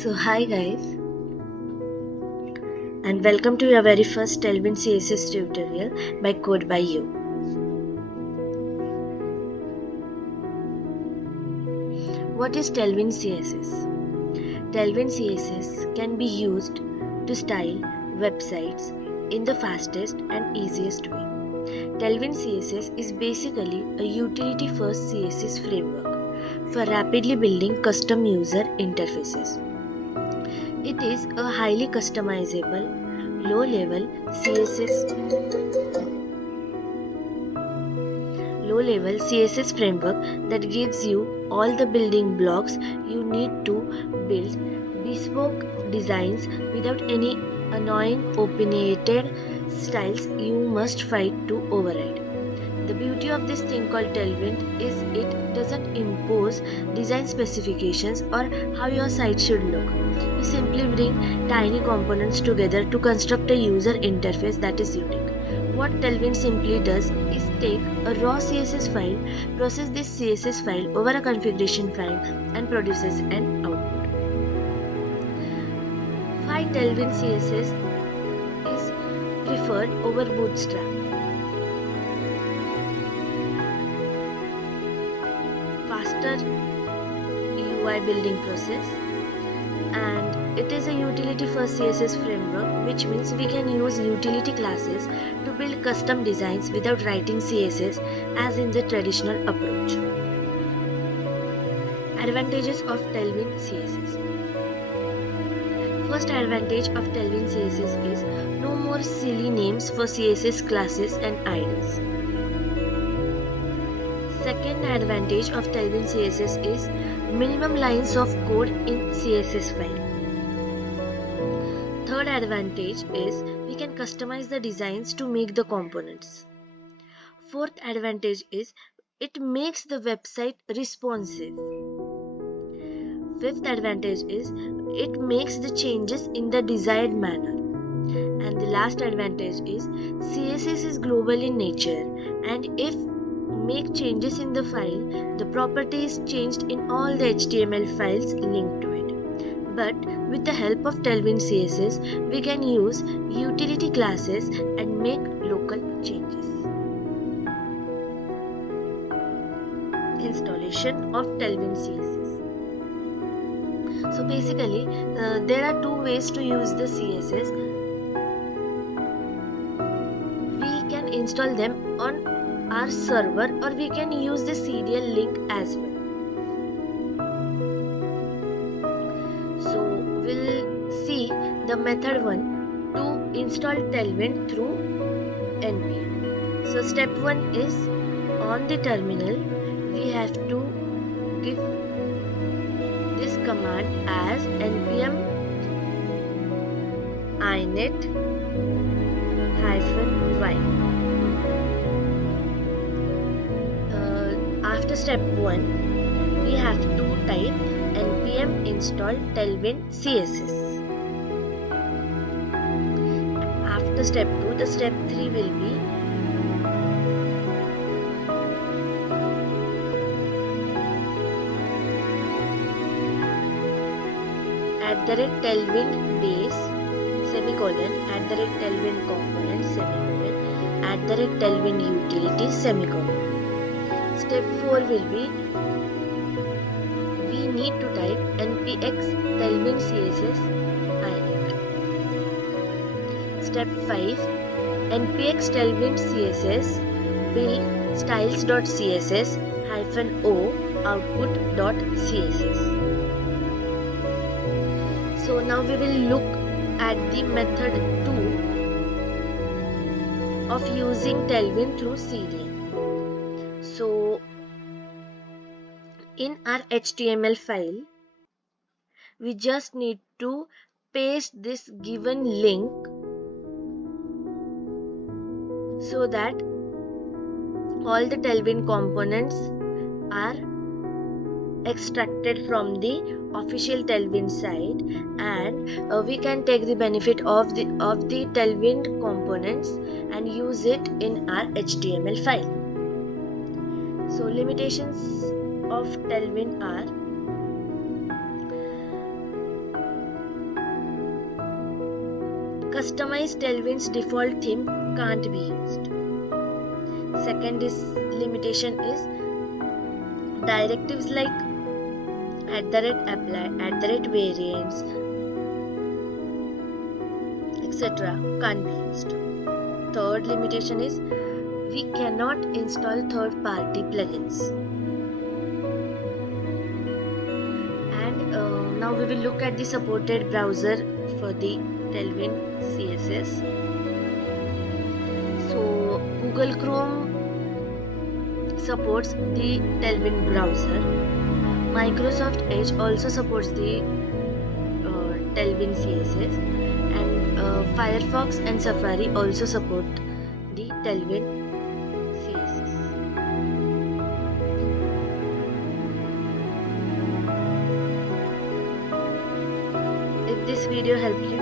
So hi guys, and welcome to your very first Tailwind CSS tutorial by Code by You. What is Tailwind CSS? Tailwind CSS can be used to style websites in the fastest and easiest way. Tailwind CSS is basically a utility-first CSS framework for rapidly building custom user interfaces. It is a highly customizable, low-level CSS framework that gives you all the building blocks you need to build bespoke designs without any annoying opinionated styles you must fight to override. The beauty of this thing called Tailwind is it doesn't impose design specifications or how your site should look. You simply bring tiny components together to construct a user interface that is unique. What Tailwind simply does is take a raw CSS file, process this CSS file over a configuration file, and produces an output. Why Tailwind CSS is preferred over Bootstrap? Faster UI building process, and it is a utility first CSS framework, which means we can use utility classes to build custom designs without writing CSS as in the traditional approach. Advantages of Tailwind CSS. First advantage of Tailwind CSS is no more silly names for CSS classes and IDs. Second advantage of Tailwind CSS is minimum lines of code in CSS file. Third advantage is we can customize the designs to make the components. Fourth advantage is it makes the website responsive. Fifth advantage is it makes the changes in the desired manner. And the last advantage is CSS is global in nature, and if make changes in the file, the property is changed in all the HTML files linked to it. But with the help of Tailwind CSS, we can use utility classes and make local changes. Installation of Tailwind CSS. So basically, there are two ways to use the CSS. We can install them on our server, or we can use the serial link as well. So we'll see the method 1 to install Tailwind through npm. So step 1 is on the terminal we have to give this command as npm init -y. After step 1, we have to type npm install Tailwind CSS. After step 2, the step 3 will be @tailwind base semicolon @tailwind component semicolon @tailwind utility semicolon. Step 4 will be we need to type npx tailwind css init. Step 5 npx tailwind css build styles.css -o output.css. So now we will look at the method 2 of using Tailwind through serial. So in our HTML file, we just need to paste this given link so that all the Tailwind components are extracted from the official Tailwind site, and we can take the benefit of the Tailwind components and use it in our HTML file. So limitations of Tailwind are customize Tailwind's default theme can't be used. Second limitation is directives like @apply, @variants, etc. can't be used. Third limitation is we cannot install third-party plugins. And now we will look at the supported browser for the Tailwind CSS. So Google Chrome supports the Tailwind browser. Microsoft Edge also supports the Tailwind CSS, and Firefox and Safari also support the Tailwind CSS. If this video helped you,